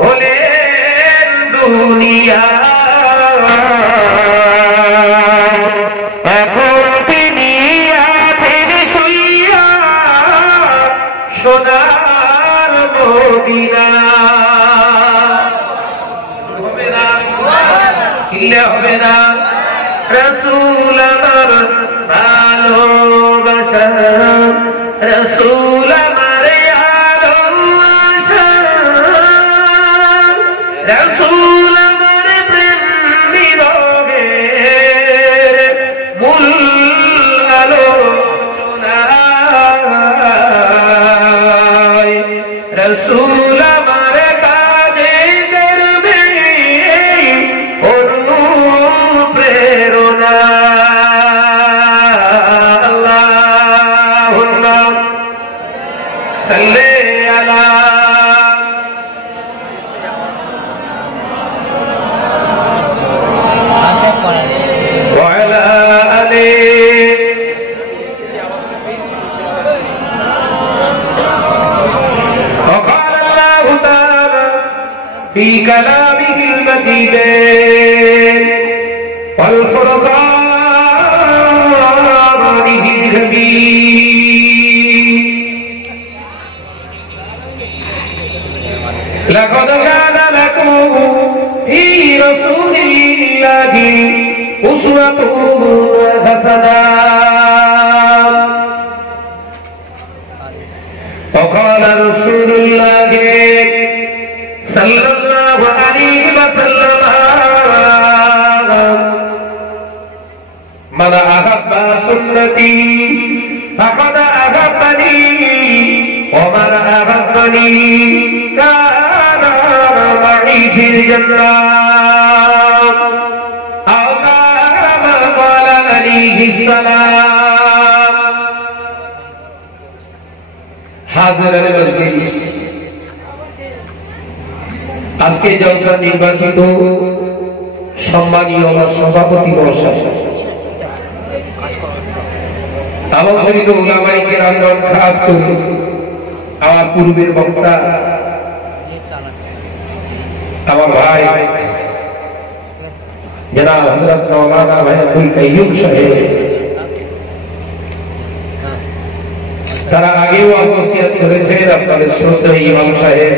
হলেন দুনিয়া এখন তিনি আছেন শুইয়া সোনার মদিনা। হবে না কিনলে হবে না রাসূল আমার ভালোবাসা, রাসূল আমার ভালোবাসা, রাসূল আমার প্রেম বিরহে মূল আলোচনায়, রাসূল আমার কাজে করবে অনুপ্রেরণা। আল্লাহুম্মা সাল্লি আলা ওয়া আলা আলি وقال الله تعالى في كلامه المجيد والفرقانه الحميد لقد كان لكم في رسول الله أسوة حسنة وقال رسول الله صلى الله عليه وسلم من أحب سنتي فقد أحبني ومن أحبني كان معي في الجنة أو كما قال عليه السلام। হাজির মজলিস, আজকে জলসা নির্বাচিত সম্মানীয় সভাপতি মহাশয়, আমন্ত্রিত উলামায়ে কেরামগণ, খাস করে আমার পূর্বের বক্তা আমার ভাই জনাব হযরত মাওলানা ভাই আব্দুল কাইয়ুম সাহেব, তারা আগেও ওসিয়ত করেছেন, আপনাদের শ্রদ্ধেয় ইমাম সাহেব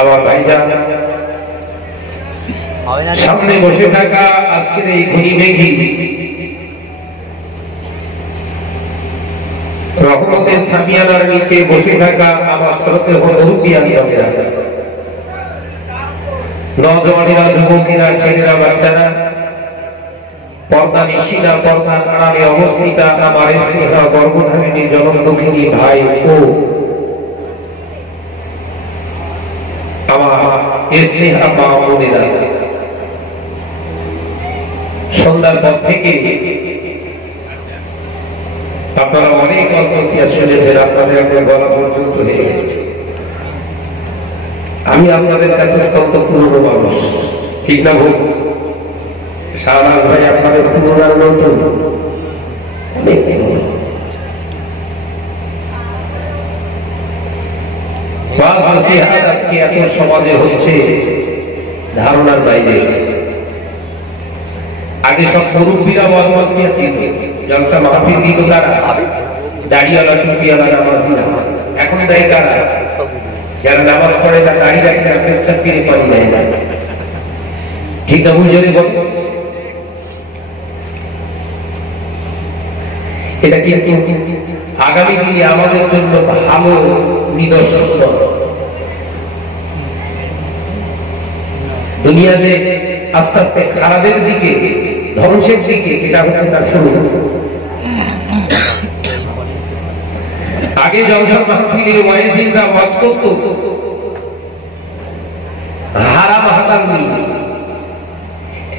আমার ভাইজান, সামনে বসে থাকা আজকের এই ঘড়িমেঘি রহমতের সামিয়ানার নিচে বসে থাকা আমার শ্রদ্ধেয় মুরব্বিয়ান, নওজওয়ানেরা, যুবকেরা, ছেলেরা, বাচ্চারা, পর্দা নিশিনা, পর্দার আড়ালে অবস্থিতা আমার স্নেহা গর্ভধারিণী জনম দুঃখিনী ভাই ও আমার স্নেহা মা বোনেরা, সন্ধ্যার পর থেকে আপনারা অনেক অল্পসিয়া শুনেছেন, আপনাদের একটা গলা পর্যন্ত হয়ে গেছে। আমি আপনাদের কাছে অত্যন্ত পুরনো মানুষ, ঠিক না ভুল? শাহনাজ ভাই আপনাদের পুরোনার নতুন অনেক আজকে এত সমাজে হচ্ছে ধারণার বাইরে। আগে সব মুরব্বীরা জলসা মাহফিল দিত তারা, দাড়িওয়ালা টুপিওয়ালা নামাজিরা, এখন দেয় কারা? যারা নামাজ পড়ে না, দাড়ি রাখে না, পেচ্ছাপ তীরে পানি দেয় না, ঠিক না ভুল? যদি বল, এটা কিন্তু আগামী দিনে আমাদের জন্য ভালো নিদর্শন। দুনিয়াতে আস্তে আস্তে খারাপের দিকে, ধ্বংসের দিকে, এটা হচ্ছে তার শুরু। আগে জলসা মাহফিলে ওয়াইজিনরা ওয়াজ করত হারাম হালাল নিয়ে,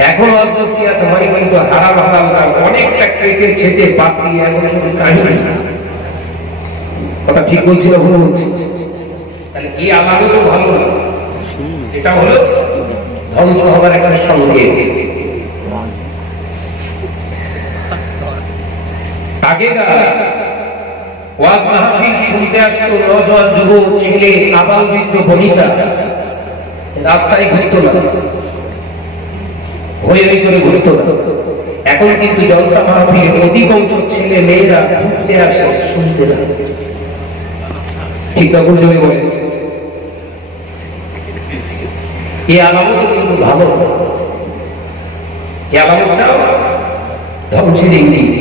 এখন ওয়াজনসিয়াত হয় কিন্তু হারাম হালাল না, অনেকটা কেটে ছেটে বাদ দিয়ে এখন শুধু কাহিনী। কথা ঠিক বলছি না ভুল বলছি? তাহলে এই আমাদেরও ভালো না, এটা হলো ধ্বংস হবার একটা সংকেত। আগেকার ওয়াজ মাহফিল শুনতে আসতো নওজোয়ান যুবক ছেলে আবাল বৃদ্ধ বনিতা রাস্তায় ঘুরতো না, হই হই করে ঘুরতো না। এখন কিন্তু জলসা মাহফিল অধিকাংশ ছেলে মেয়েরা ঘুরতে আসে, শুনতে না। ঠিক না ভুল জমি বলে এই আলামত কিন্তু ভালো, এই আলামতটা ধ্বংসের ইঙ্গিত।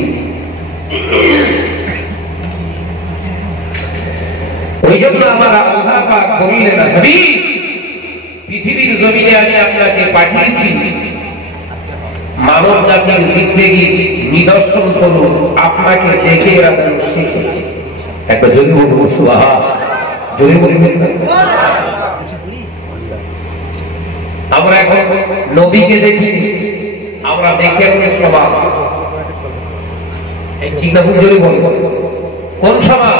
ওই জন্য আমার আল্লাহ পাক বললেন, হাবিব পৃথিবীর জমিনে আমি আপনাকে পাঠিয়েছি মানব জাতির জিন্দেগি নিদর্শন স্বরূপ আপনাকে দেখে এরা যেন শিখে। একটা জমি বলবো সুবহান, জমি বলবেন না। আমরা এখন নবীকে দেখি, আমরা দেখে এখন সমাজ, ঠিক না ভুল জমি বলবো। কোন সমাজ?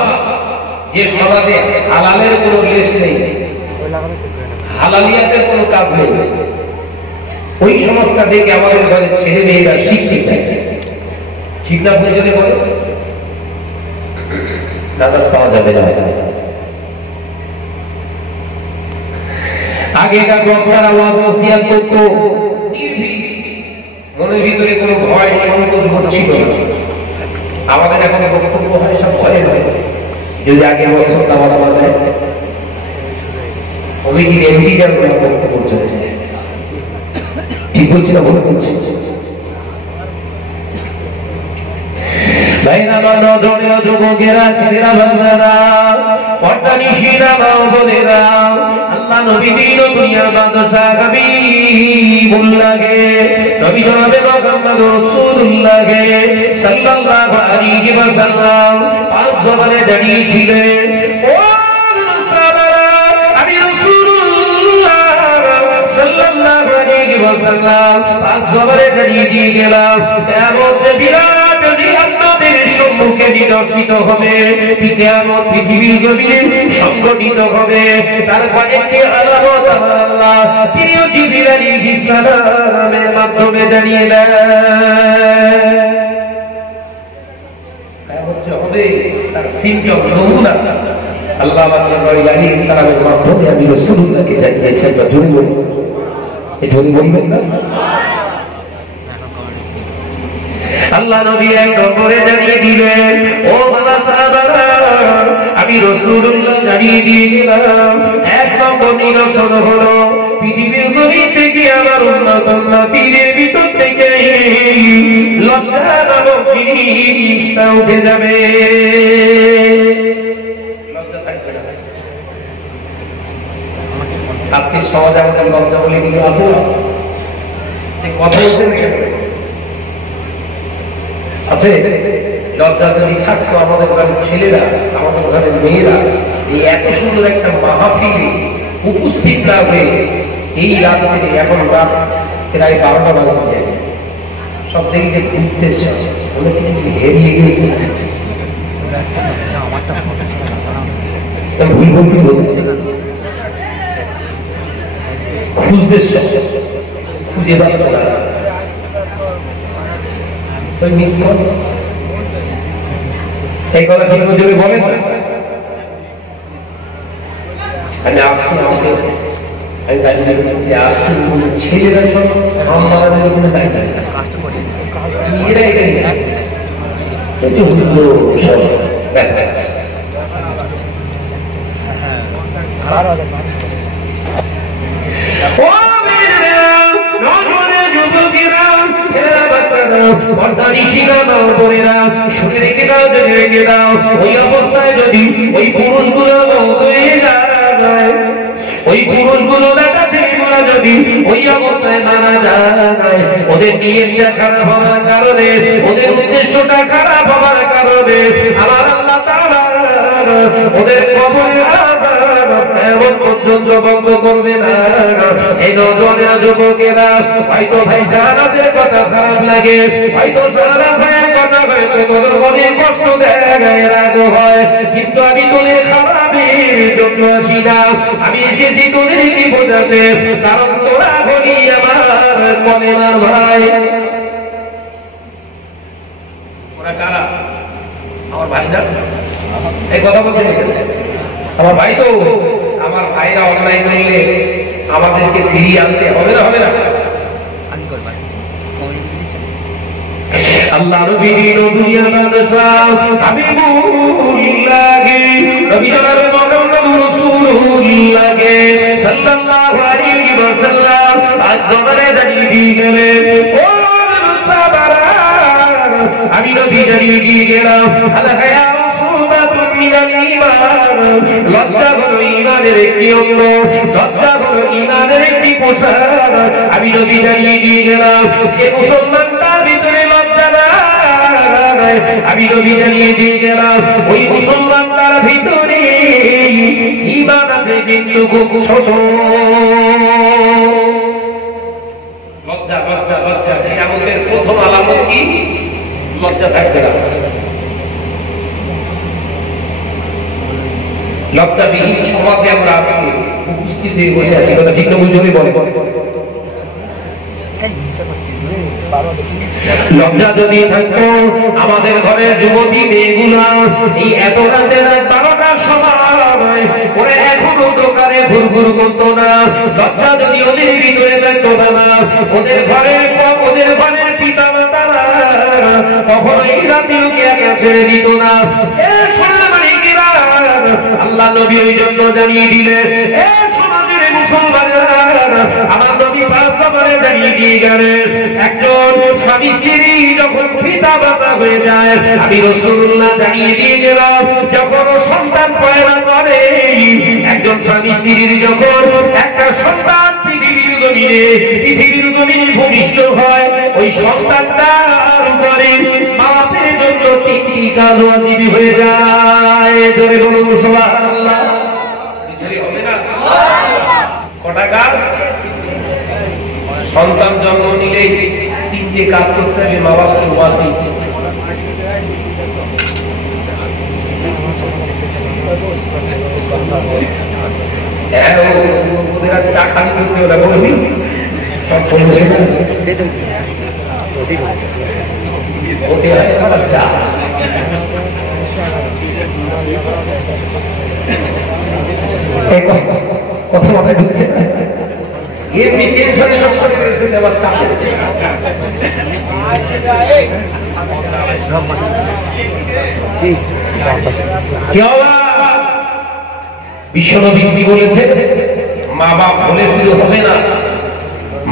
যে সমাজে হালালের কোনো লেশ নেই, হালালিয়াতের কোনো কাজ নেই, ওই সমাজটা দেখে আমাদের ঘরের ছেলে মেয়েরা শিখতে চাইছে। ঠিক না ভুল জমি বলে নাজাত পাওয়া যাবে না। আগেকার বক্তারা ওয়াজ নসিহত করত মনের ভিতরে কোনো ভয় সংকোচ হচ্ছিল না। আমাদের এখন বক্তব্য হয় সব ভয়ে হয়, যদি আগের বছর দাওয়া দেওয়া যায় কমিটির এমপি যার বক্তব্য চলে। ঠিক বলছি না ভুল বলছি? ভাইরা নজরে যুবকেরা, ছেলেরা, বাবারা, পর্দানিশীরা, মা বোনেরা, আল্লাহ নবী দিন দুনিয়ার বাদশা হাবিবুল্লাহকে, নবী জনাবে মুহাম্মদ রাসূলুল্লাহকে সাল্লাল্লাহু আলাইহি ওয়াসাল্লাম পাঁচ জবানে দাঁড়িয়েছিলেন। ও সাহাবারা, আমি রাসূলুল্লাহ সাল্লাল্লাহু আলাইহি ওয়াসাল্লাম পাঁচ জবানে দাঁড়িয়ে দিয়ে গেলাম। কিয়ামত বিরাট সম্মুখে নিদর্শিত হবে, কিয়ামত পৃথিবীর জমিনে সংঘটিত হবে। তার কয়েকটি আলামত আমার আল্লাহ তিনিও জিবরিল আলাইহিস সালামের মাধ্যমে জানিয়ে দেন। কিয়ামত হবে তার সিমটম নমুনা আল্লাহ জিবরিল আলাইহিস সালামের মাধ্যমে আমি রাসূলুল্লাহকে জানিয়েছেন। জোরে বলুন, এটা বলবেন না? আল্লাহ নবী এক নম্বরে জানিয়ে দিলেন, ও বাবা সাহাবারা, আমি রাসূলুল্লাহ জানিয়ে দিয়ে গেলাম। এক নম্বর নিদর্শন হলো পৃথিবীর জমিন থেকে আমার উম্মত উম্মতীর ভিতর থেকে লজ্জা নামক জিনিসটা উঠে যাবে। লজ্জা থাকবে না। আজকে সমাজে আমাদের লজ্জা বলে কিছু আছে না? কথা বলছেন আছে? লজ্জা যদি থাকতো আমাদের ঘরের ছেলেরা, আমাদের ঘরের মেয়েরা এই এত সুন্দর একটা মাহফিলে উপস্থিত না হয়ে এই রাত্রে, এখন রাত প্রায় 12টা বাজছে, সব থেকে যে ঘুরতে বলেছি কিছু হেরিয়ে গিয়েছে, ভুল বলতে বলছে খুঁজতে খুঁজে পাচ্ছে না। এই কথা ঠিক মতো বলেন। আমি আসছি, আমি দাঁড়িয়ে আসছি, ছেলেরা সব আমাদের ওখানে দাঁড়িয়ে এরা এটাই ওই অবস্থায় যদি ওই পুরুষগুলো দেখা ছেলেগুলো যদি ওই অবস্থায় মারা যায়, ওদের নিয়তটা খারাপ হওয়ার কারণে, ওদের উদ্দেশ্যটা খারাপ হওয়ার কারণে আমার আল্লাহ তাআলা ওদের কবরের আযাব কিয়ামত পর্যন্ত বন্ধ করবে না। এই নজরের যুবকেরা, হয়তো ভাই শাহনাজের কথা খারাপ লাগে, হয়তো শাহনাজ ভাইয়ের কথা হয়তো তোদের মনে কষ্ট দেয়, রাগ হয়, কিন্তু আমি তোদের খারাপের জন্য আসি না, আমি এসেছি তোদেরকে বোঝাতে, কারণ তোরা হলি আমার কলেমার ভাই। ওরা কারা? আমার ভাই না? এই কথা বলছেন আমার ভাই, তো আমার ভাইরা অনলাইন করলে আমাদেরকে ফিরিয়ে আনতে হবে না, হবে না? আল্লাহ নবী দুনিয়ার বাদশাহ হাবিবুল্লাহ নবী জনাব মুহাম্মদ রাসূলুল্লাহ সাল্লাল্লাহু আলাইহি ওয়াসাল্লাম আজ জবানে দাঁড়িয়ে দিয়ে গেলেন, ও সাহাবারা আমি নবী দাঁড়িয়ে দিয়ে গেলাম, আলা হায়া সুবাতুন মিনাল ঈমান, লজ্জা হলো ঈমানের একটি অঙ্গ, লজ্জা হলো ঈমানের একটি পোশাক। আমি নবী দাঁড়িয়ে দিয়ে গেলাম, যে মুসলমান তার ভিতরে লজ্জা নাই, আমি নবী দাঁড়িয়ে দিয়ে গেলাম, ওই মুসলমান তার ভিতরে ঈমান আছে কিন্তু খুব ছোট। লজ্জা লজ্জা লজ্জা, কিয়ামতের প্রথম আলামত কি? লজ্জা থাকবে না। লজ্জাবিহীন সমাজে আমরা আজকে উপস্থিত হয়ে বসে আছি, কথা ঠিক না ভুল যদি বলে। লজ্জা যদি থাকতো আমাদের ঘরের যুবতী মেয়েগুলা এই এত রাতের 12টার সময় ওরা এখনো দোকানে ঘুরঘুর করতো না। লজ্জা যদি ওদের ভিতরে থাকতো না, ওদের ঘরের পিতা মাতারা কখনো এই রাতেওকে একা ছেড়ে দিত না। আল্লাহ নবী ওই জন্য জানিয়ে দিলেন, এ সমাজের মুসলমানেরা, আমার নবী পাক করে জানিয়ে দিয়ে গেলেন, একজন স্বামী স্ত্রী যখন পিতা মাতা হয়ে যায়, আমি রাসূলুল্লাহ জানিয়ে দিয়ে গেলাম, যখন সন্তান পয়দা করে, একজন স্বামী স্ত্রীর যখন একটা সন্তান পৃথিবীর জমিনে ভূমিষ্ঠ হয়, ওই সন্তানটার উপরে মা বাপের জন্য 3টি কাজ ওয়াজিব হয়ে যায়। জোরে বলুন সুবহানাল্লাহ। হবে না? কটা কাজ? সন্তান জন্ম নিলে 3টে কাজ করতে হবে, মা বাপকে ওয়াজিব। চা খালি করতে হবে, বলবি চা কথা মাথায় ঢুকছে, এমনি টেনশনে সব করে রয়েছে, আবার চা দিচ্ছে। বিশ্বনবী কি বলেছে? মা বাপ হলে শুধু হবে না,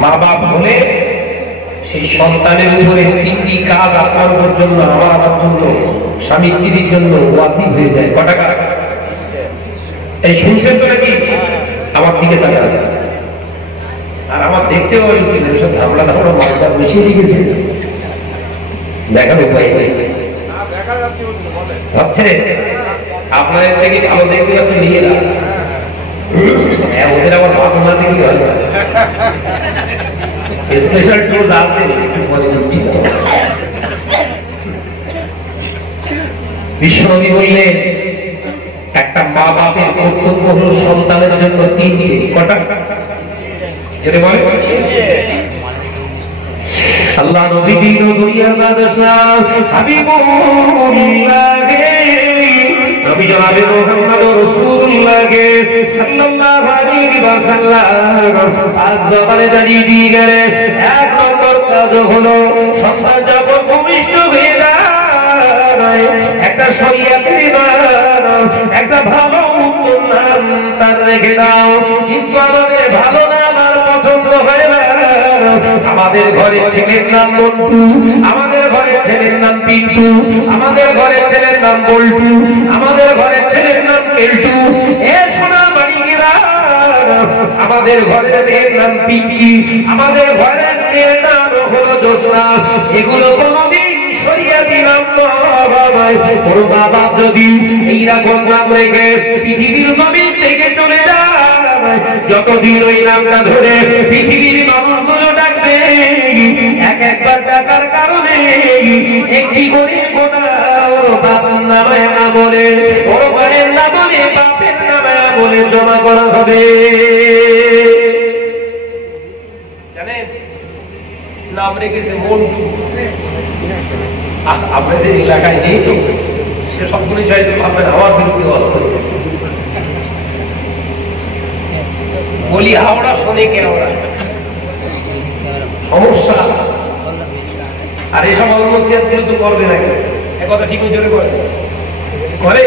মা বাপ হলে সেই সন্তানের উপরে 3টি কাজ আপনার জন্য, আমার জন্য, স্বামী স্ত্রীর জন্য ওয়াজিব হয়ে যায়। কটা কাজ? এই শুনছেন তো নাকি? আমার দিকে তাকান। আর আমার দেখতেও সব ধামড়া ধামড়া মালটা বসিয়ে রেখেছে, দেখার উপায় নেই। ভাবছে আপনাদের থেকে ভালো দেখতে পাচ্ছে নিজেরা, ওদের আবার ভালো না দেখলে হয় না। স্পেশাল টুলস আছে, বিশ্বনবী বললেন, একটা মা বাপের কর্তব্য হলো সন্তানের জন্য 3টে। কটা? যেটা বলে আল্লাহ নবী দুনিয়ার বাদশাহ হাবিবুল্লাহ নবী জনাব মুহাম্মদ রাসূলুল্লাহ সাল্লাল্লাহু আলাইহি ওয়াসাল্লাম আজ জবানে দাঁড়িয়ে দিয়ে গেলেন, 1 নম্বর কাজ হলো সন্তান যখন ভূমিষ্ঠ হয়ে যায়, একটা শরীয়তের ইমান, একটা ভালো নাম তার রেখে দাও। কিন্তু আমাদের ভালো নাম আর পছন্দ হয় না। আমাদের ঘরের ছেলের নাম মন্টু, আমাদের ঘরের ছেলের নাম পিন্টু, আমাদের ঘরের ছেলের নাম বল্টু, আমাদের ঘরের ছেলের নাম কেলটু। এ সোনা মানিকেরা, আমাদের ঘরের মেয়ের নাম পিঙ্কি, আমাদের ঘরের মেয়ের নাম হলো জোসনা। এগুলো কোনদিন শরিয়াতি নাম নয়। ওর বাবা যদি এইরকম নাম রেখে পৃথিবীর জমিন থেকে চলে যায়, যতদিন ওই নামটা ধরে পৃথিবীর মানুষগুলো ডাকবে, একবার ডাকার কারণে একটি করে গোটা ওর বাবার নামে না বলে, ওর ঘরের না বলে, বাপের নামে বলে জমা করা হবে। জানেন নাম রেখেছে মন্টু, আপনাদের এলাকায় নেই তো? সে সবগুলি চাইতে ভাববেন আমার বিরুদ্ধে অস্ত্র বলি হাওড়া শোনে কে হাওড়া সমস্যা। আর এসব অলমসিয়াত গুলো তো করবে না, কথা ঠিক জোরে করে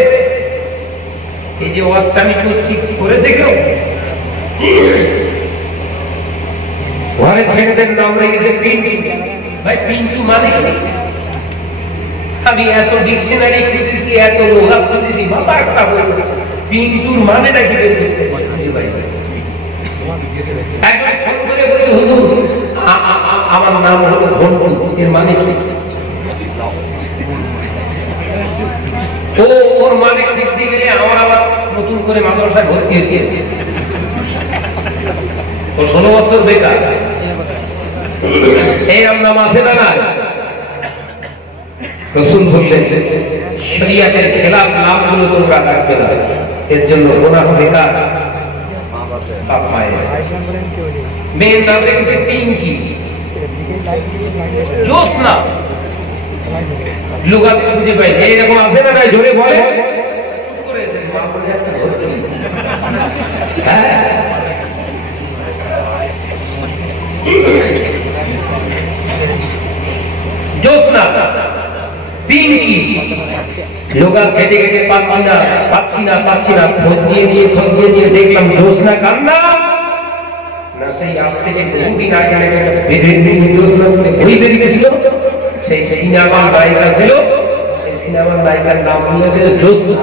এই যে ওয়াজটা আমি করছি করেছে কেউ? ঘরের ছেলেদের নাম রেখেছে পিন্টু। ভাই পিন্টু মানে কি? আমি এত ডিকশনারি খুঁজেছি, এত লোহা খুঁজেছি, মাথা খারাপ হয়ে গেছে। পিন্টুর মানেটা কি বের করতে খুঁজে পাই না। একবার ফোন করে বলি হুজুর আমার নাম হলো ঘন্টু, এর মানে কি? ওর মানে খুঁজতে গেলে আমার আবার নতুন করে মাদ্রাসায় ভর্তি হয়েছে। ও 16 বছর বেকার। এই নাম আছে না না? রাসূল বললেন শরীয়তের খেলাফ নামগুলো তোমরা রাখবে না, এর জন্য গুনাহ বেকার পাপ পায়। মেয়ের নাম রেখেছে পিঙ্কি, জোসনা, লুগাতে খুঁজে পাই এরকম আছে না? তাই জোরে বলে চুপ করেছে মা বলে যাচ্ছে জোসনা পিঙ্কি লোগা কেটে কেটে পাচ্ছি না খোঁজ নিয়ে দেখলাম জোসনা কান্না না সেই আজকে যে বহুদিন আগে বেঁধে দিয়ে জোসনা বই বেরিয়েছিল, সেই সিনেমার নায়িকা ছিল, সেই সিনেমার নায়িকার নাম বলে জোসনা,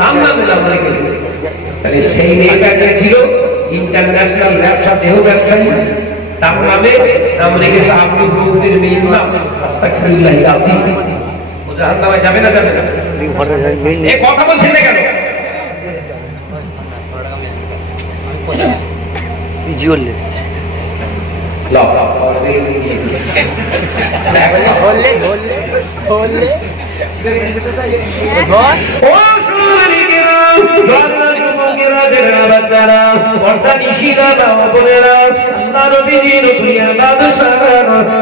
তার নামে নাম রেখেছিল। তাহলে সেই মেয়েটাকে ছিল ইন্টারন্যাশনাল ব্যবসা দেহ ব্যবসায়ী, তার নামে নাম রেখেছে আপনি বহুদের মেয়ের নাম আস্তাগফিরুল্লাহ আযীম। ও জাহান্নামে যাবে না? যাবে না। এই কথা বলছেন না কেন? জিওলে লা বললে ও শুনিরা যুবকেরা যারা বাচ্চারা পর্দা নিশিরা বোনেরা আল্লাহ নবীর দুনিয়া বাদশাহ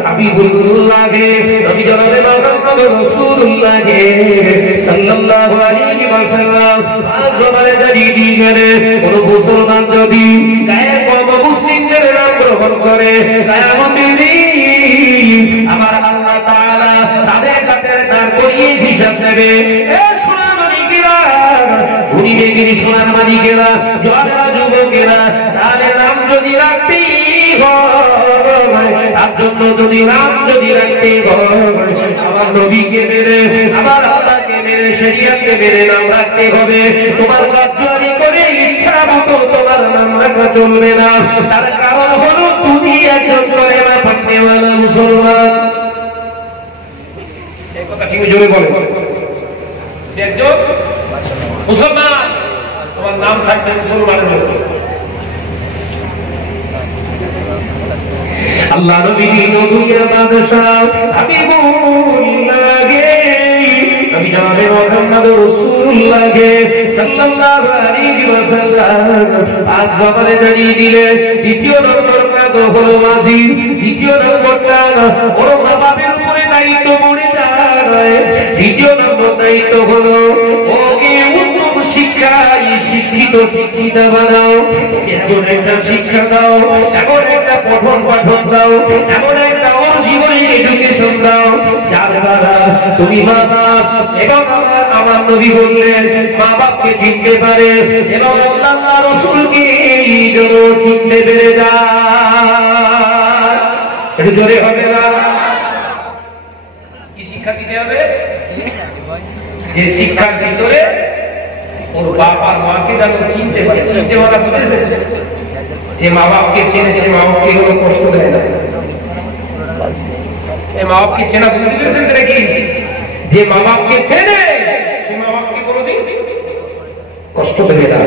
হাবিবুল্লাহকে নবী জনাবে মুহাম্মদ রাসূলুল্লাহকে সাল্লাল্লাহু আলাইহি ওয়াসাল্লাম আজ জবানে দাঁড়িয়ে দিয়ে কোন মুসলমান যদি গায়ের কম মুসলিমদের নাম গ্রহণ করে কিয়ামতের দিন আমার আল্লাহ তাআলা তাদের কাছে দাঁড় করিয়ে হিসাব নেবে। এ সোনামানিকেরা, ধনী বেগিরি সোনার মানিকেরা, জওয়ানেরা, যুবকেরা, তাদের নাম যদি রাখতেই হয়, তার জন্য যদি নাম যদি রাখতেই হয়, আমার নবীকে মেরে, আমার আল্লাহকে মেরে, শরীয়তকে মেরে নাম রাখতে হবে। তোমার কার্যকারী করে ইচ্ছা মতো তোমার নাম রাখা চলবে না। তার কারণ হলো তুমি একজন কলেমা পড়নেওয়ালা মুসলমান। এই কথা ঠিক জোরে বলে একজন মুসলমান, তোমার নাম থাকবে মুসলমানের মতো। আল্লাহ নবী দুনিয়ার বাদশাহ হাবিবুল্লাহকে নবী জনাবে মুহাম্মদ রাসূলুল্লাহকে সাল্লাল্লাহু আলাইহি ওয়াসাল্লাম আজ জবানে জানিয়ে দিলেন। দ্বিতীয় নম্বরটা হলো ওয়াজিব, দ্বিতীয় নম্বরটা ওর বাবার উপরে দায়িত্ব পড়ে যায়। দ্বিতীয় নম্বর দায়িত্ব হলো ওকে উত্তম শিক্ষায় শিক্ষিতা বানাও, এমন একটা শিক্ষা দাও, এমন একটা পঠন পাঠন দাও, এমন একটা ওর জীবনে এডুকেশন দাও যার দ্বারা তুমি মা বাপ এবং আমার নবী বললেন মা বাপকে চিনতে পারে এবং আল্লাহ রাসূলকে যেন চিনতে পেরে যায়। একটু জোরে হবে না? কি শিক্ষা দিতে হবে? যে শিক্ষার ভিতরে ওর বাপ আর মাকে যেন চিনতে পারে। চিনতে পারা বুঝেছে? যে মা বাপকে চেনে সে মা বাপকে কোনো কষ্ট দেয় না। এই মা বাপকে চেনা বুঝতে পেরেছেন নাকি? যে মা বাপকে চেনে সে মা বাপকে কোনোদিন কষ্ট দেবে না।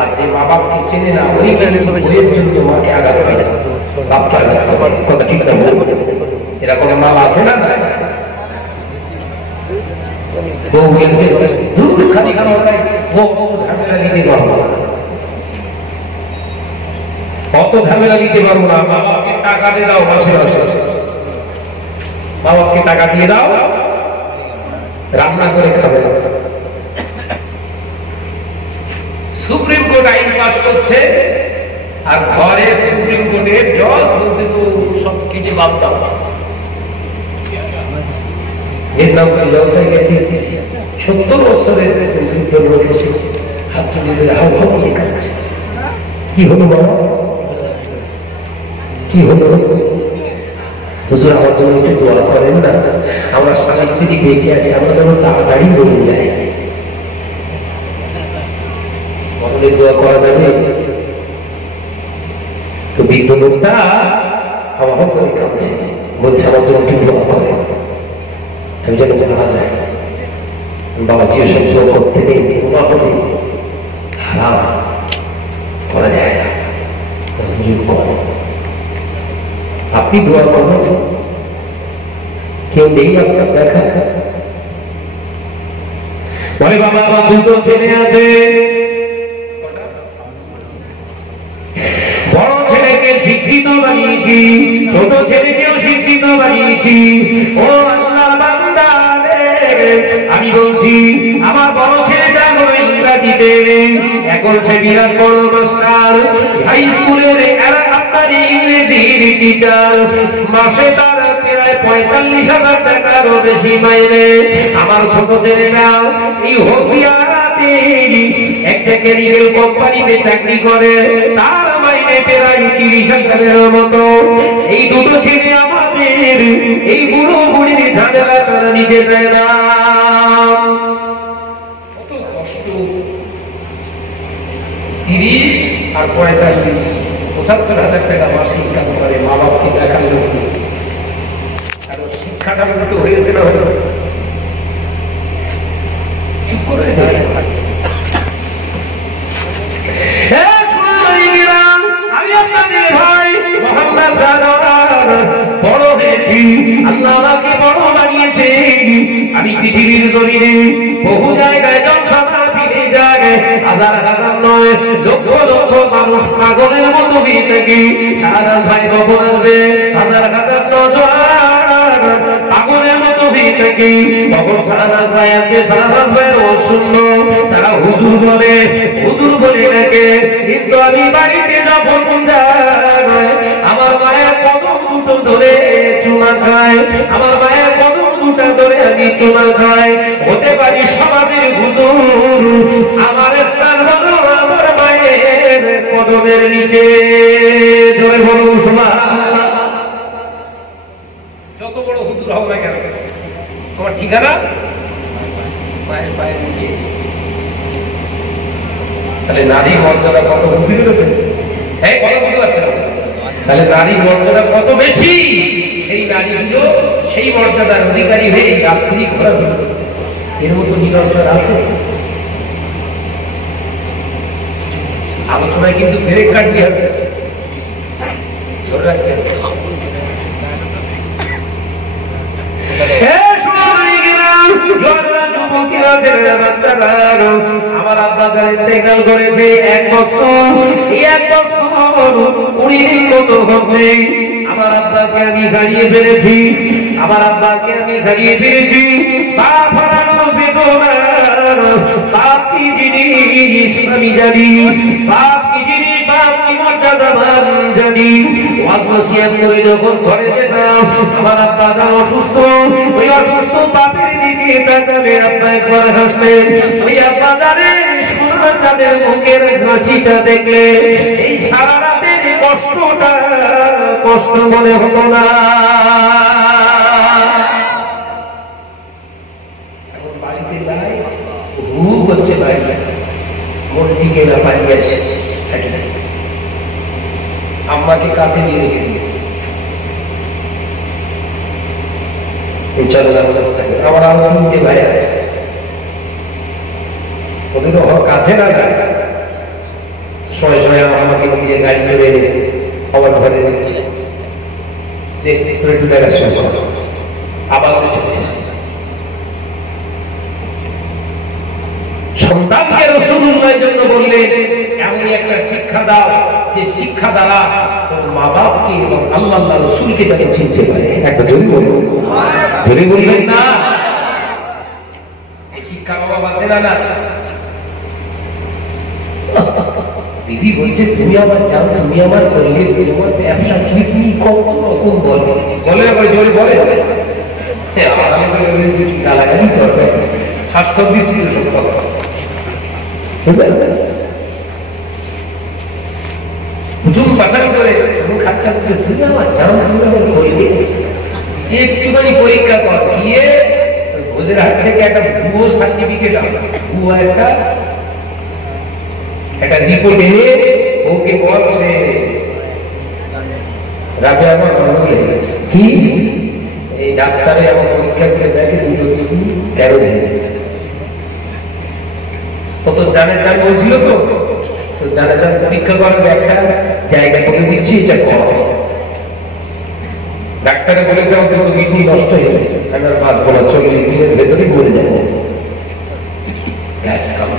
আর যে মা বাপকে চেনে না ওই বইয়ের জন্য মাকে আঘাত করে, বাপকে আঘাত করে। কথা ঠিক না? এরকম মা আছে না? বউ বলছে দুধ খালি খাওয়া খাই, ঝামেলা নিতে পারবো না, কত ঝামেলা নিতে পারবো না। মা বাপকে টাকা দিয়ে দাও, মাসে মাসে মা বাপকে টাকা দিয়ে দাও, রান্না করে খাবে, সুপ্রিম কোর্ট আইন পাস করছে আর ঘরে সুপ্রিম কোর্টের জজ বলতেছে সব কেটে বাদ দাও। এর নাম লোক হয়ে গেছে 70 বছরের বৃদ্ধ লোক এসেছে, হাত তুলে হাও হাও দিয়ে কাঁদছে। কি হলো বাবা, কি হলো? হুজুর আমার জন্য একটু দোয়া করেন না, আমরা স্বামী স্ত্রী বেঁচে আছে, আমরা যেন তাড়াতাড়ি বলে যাই। বড়দের দোয়া করা যাবে? তো বৃদ্ধ লোকটা হাওয়া হাও করে কাঁদছে, বলছে আমার জন্য একটু দোয়া করে, আমি যেন মারা যায়। বাবা যে সব দোয়া করতে নেই, দোয়া হবে হারাম করা যায় না। আপনি দোয়া করুন, কেউ নেই আপনার দেখা? বলে বাবা আমার দুটো ছেলে আছে, বড় ছেলেকে শিক্ষিত বানিয়েছি, ছোট ছেলেকেও শিক্ষিত বানিয়েছি। ও আল্লাহর বান্দা, আমি বলছি আমার বড় ছেলেটা হলো ইংরাজিতে, এখন সে বিরাট বড় মাস্টার, হাই স্কুলের আপনার ইংরেজির টিচার, মাসে তার প্রায় 45,000 টাকারও বেশি মাইনে। আমার ছোট ছেলেটা এই হলদিয়াতে একটা কেমিক্যাল কোম্পানিতে চাকরি করে, তার মাইনে প্রায় 30,000-এর মতো। এই দুটো ছেলে আমাদের এই বুড়ো বুড়ির ঝামেলা তারা নিতে চায় না। কত কষ্ট, 30 আর 45, 75,000 টাকা মাসে ইনকাম করে, মা বাপকে দেখার লোক নেই। আর শিক্ষাটা উল্টো হয়েছে না, হলো চুপ করে যায়। আমি আপনাদের ভাই মোহাম্মদ সারোয়ার, বড় হয়েছি, আল্লাহ আমাকে বড় বানিয়েছে। আমি পৃথিবীর জমিনে বহু জায়গায় জনসভা ফিরে যায়, হাজার হাজার নয় লক্ষ লক্ষ মানুষ পাগলের মতো হয়ে থাকি। সারা ভাই কখন আসবে, হাজার হাজার নজর পাগলের মতো হয়ে থাকি। তখন সারা ভাই আসবে, সারা ভাইয়ের অশূন্য, তারা হুজুর বলে, হুজুর বলে ডাকে। কিন্তু আমি বাড়িতে যখন যাই, আমার মায়ের কদম দুটো ধরে চুমা খায়, আমার মায়ের কদম দুটো ধরে আমি চুমা খাই। হতে পারি সমাজের হুজুর, আমার স্থান হলো আমার মায়ের কদমের নিচে। ধরে বলুন সুবহানাল্লাহ। যত বড় হুজুর হও না কেন, তোমার ঠিকানা মায়ের পায়ের নিচে। তাহলে নারী মর্যাদা কত বুঝতে পেরেছেন? হ্যাঁ, কত বুঝতে পারছেন? তাহলে নারী মর্যাদা কত বেশি, সেই নারীগুলো সেই মর্যাদার অধিকারী হয়ে রাত্রি ঘোরাঘুরি করতেছে। এর মতো নিরন্তর আছে? আলোচনায় কিন্তু ব্রেক কাটতে হবে, ধরে রাখতে হবে। আমার আব্বা ইন্তেকাল করেছে 1 বছর, 1 বছর 20 দিন মতো হচ্ছে। আমার আব্বাকে আমি হারিয়ে ফেলেছি, আমার আব্বাকে আমি হারিয়ে ফেলেছি। বাপ হারানোর বেদনার, বাপ কি জিনিস আমি জানি, বাপ কি জিনিস, বাপ কি মর্যাদা জানি। ওয়াসওয়াসিয়াত করে যখন ঘরে যেতাম, আমার আব্বা অসুস্থ, ওই অসুস্থ বাপের দিকে তাকালে আব্বা একবার হাসলেন। ওই আব্বা সোনা চাঁদের মুখের হাসিটা দেখলে এই সারা রাতের কষ্টটা কষ্ট মনে হতো না। এখন বাড়িতে যাই, ঘুম হচ্ছে বাড়িতে, মন টিকে না, পালিয়ে আসে থাকি না। আম্মাকে কাছে নিয়ে রেখে দিয়েছে, চলে যাবো রাস্তায়। আমার আরো 3টে ভাই আছে, ওদেরও কাছে না যায়। সময় সময় আমাকে নিজে গাড়ি করে আমার ঘরে একটু দেখার সময় আবার চলে এসে সন্তানকে রাসূলুল্লাহর জন্য বললেন, এমনই একটা শিক্ষা দাও যে শিক্ষা দ্বারা তোর মা বাপকে এবং আল্লাহ রাসূলকে তাকে চিনতে পারে। একটা জোরে বলবেন, জোরে বলবেন না? এই শিক্ষা বাবা আছে না? না, বিবি বলছে তুমি আমার চাও, তুমি আমার করলে তোমার ব্যবসা কিডনি কখন রকম বলে আবার জোরে বলে গালাগালি করবে, হাসপাতাল দিচ্ছি সব কথা হুজুর পাচার করে খাচ্ছা তুমি আমার চাও, তুমি আমার করলে একটুখানি পরীক্ষা কর, গিয়ে ওদের হাত থেকে একটা ভুয়ো সার্টিফিকেট আনবে, ভুয়ো একটা রিপোর্ট এনে ওকে বল সে রাবে আমার বলে কি এই ডাক্তারে আমার পরীক্ষাকে দেখে দুটো দিন 13 দিন কত জানে জান বলছিল, তো জানে জান পরীক্ষা করার একটা জায়গা করে দিচ্ছি, এটা কর। ডাক্তারে বলেছে আমাদের তো কিডনি নষ্ট হয়ে গেছে, আমার বাদ বলা 40 দিনের ভেতরেই মরে যাবো। গ্যাস কামা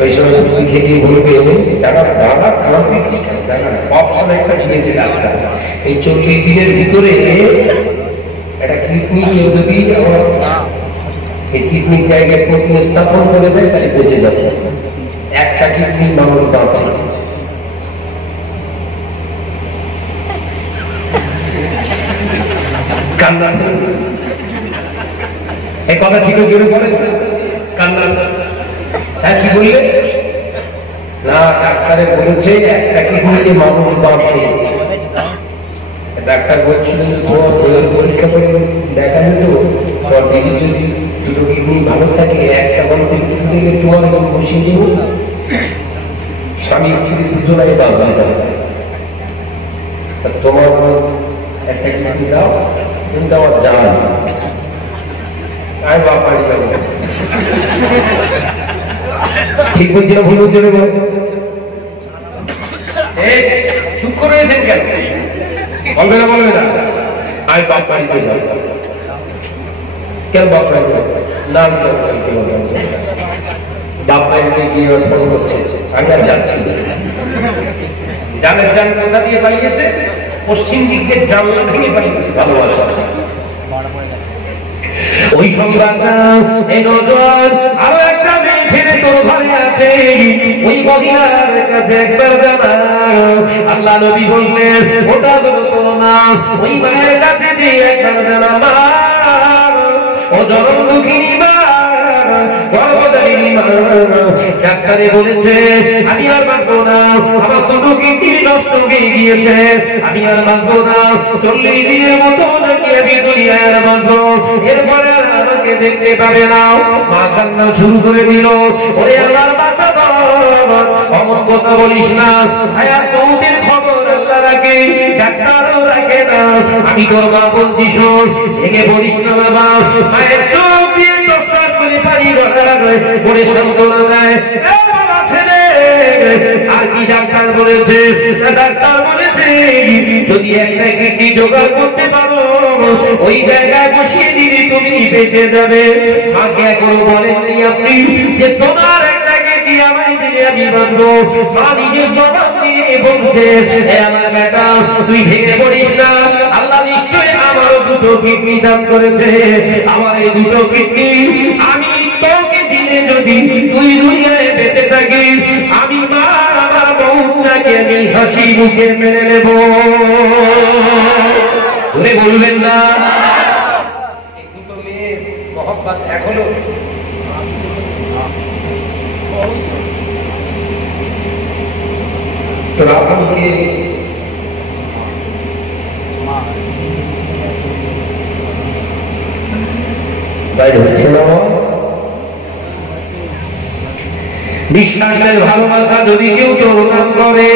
ওই সময় তুই খেতে বলবে দাদা দাদা খাওয়া দিচ্ছিস দাদা অপশন একটা নিয়েছে ডাক্তার, এই 40 দিনের ভিতরে একটা কিডনি যদি আমার এই কিডনির জায়গায় প্রতিস্থাপন করে দেয় তাহলে বেঁচে যাবে, একটা কিডনি মানুষ বাঁচে। কান্না এই কথা ঠিক জোরে বলে কান্না কি বললে না, ডাক্তারে বলেছে একটা কিডনিতে মানুষ বাঁচে। ডাক্তার বলছিল যে তোমার বইয়ের পরীক্ষা করে দেখা যেত দিদি যদি দুটো কিডনি ভালো থাকে একটা গল্প থেকে তোমার এবং বসিয়ে দিব, স্বামী স্ত্রী দুজনাই বাঁচা যাবে, তোমার একটা কিডনি দাও কিন্তু আমার জানা আমি বাপ বাড়ি যাবো। ঠিক বলছি না ভুল জোরে বল, চুপ করে রয়েছেন কেন? বলবে না আমি বাপ বাড়িতে যাবো। কেন বাপ বাড়িতে না বাপ বাড়িতে গিয়ে ফোন করছে আমি আর যাচ্ছি, জানের জান কোথা দিয়ে পালিয়েছে? পশ্চিম দিকে জানলা ভেঙে পালিয়েছে ভালোবাসা। ওই সম্রাটটা এই নজর আরো একটা মেয়ে ছেড়ে তোর ঘরে আছে, ওই মহিলার কাছে একবার জানা। আল্লাহ নবী বললেন ওটা তো না, ওই মায়ের কাছে যে একবার জানা মা ও জনম দুঃখিনী মা গর্ভধারিণী মা। ডাক্তারে বলেছে আমি আর মানবো না, আমার দুটো কিডনি নষ্ট হয়ে গিয়েছে, আমি আর মানবো না, 40 দিনের মতো নাকি আমি দুনিয়ায় আর মানবো, এরপরে আর আমাকে দেখতে পাবে না। মা কান্না শুরু করে দিল, ওরে আমার বাচ্চা অমন কথা বলিস না, হায়াত মৌতের খবর আল্লাহ রাখে, ডাক্তারও রাখে না। আমি তোর মা বলছি শোন, ভেঙে পড়িস না বাবা। মায়ের চোখ দিয়ে টসটস করে পানি করে সান্ত্বনা দেয়, বাবা ছেলে। আর কি ডাক্তার বলেছে? ডাক্তার বলেছে যদি একটা কিডনি জোগাড় করতে পারো ওই জায়গায় বসিয়ে দিলে তুমি বেঁচে যাবে। মাকে এখনো বলেননি আপনি যে তোমার একটা কিডনি আমায় দিলে আমি বাঁচবো। মা নিজের জবান দিয়ে বলছে আমার বেটা তুই ভেঙে পড়িস না, আল্লাহ নিশ্চয়ই আমারও দুটো কিডনি দান করেছে, আমার এই দুটো কিডনি আমি তোকে দিলে যদি তুই দুনিয়ায় বেঁচে থাকিস, আমি মা আমার বউটাকে আমি হাসি মুখে মেনে নেব। উনি বলবেন না এই দুটো মেয়ের মহব্বত এখনো তো রাবণকে বাইরে হচ্ছে না। বিশ্বাসের ভালোবাসা যদি কেউ প্রদান করে,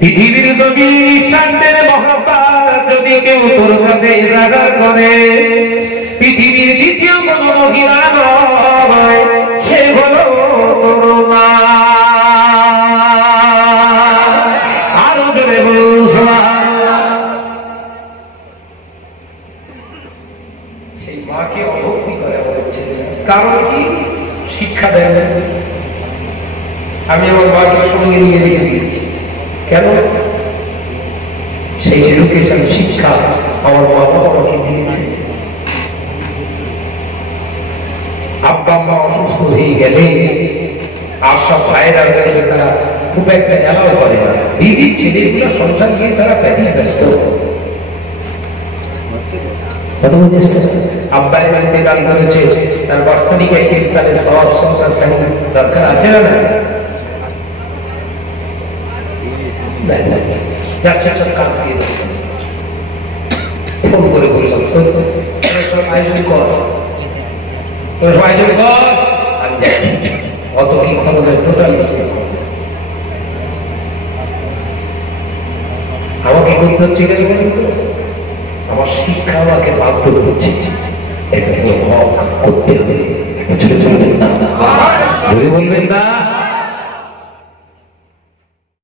পৃথিবীর জমিনে বিশ্বাসের মহব্বত যদি কেউ তোর কাছে জায়গা করে, পৃথিবীর দ্বিতীয় কোন মহিলা নয়, সে হলো তোর মা। আরো জোরে বলুন সুবহানাল্লাহ। সেই মাকে কারণ কি? শিক্ষা দেয় না। আমি আমার মাকে সঙ্গে নিয়ে রেখে দিয়েছি। কেন? সেই এডুকেশন, শিক্ষা আমার মা বাবা আমাকে দিয়েছে। আব্বা আম্মা অসুস্থ হয়ে গেলে আর সব ভাইয়েরা রয়েছে, তারা খুব একটা এলাও করে না। বিবি ছেলেগুলো সংসার নিয়ে তারা ব্যাধি ব্যস্ত। আব্বা ইন্তেকাল করেছে, তার বার্ষিকে সালে সব সংসার দরকার আছে না? যার সব কাজ দিয়ে ফোন করে বললাম সব আয়োজন কর, আয়োজন কর। আমি অত কি খরচ টোটালি আমাকে করতে হচ্ছে। আমার শিক্ষা আমাকে বাধ্য করছে, এটা তো হক করতে হবে। ছোট ছোট বলবেন না।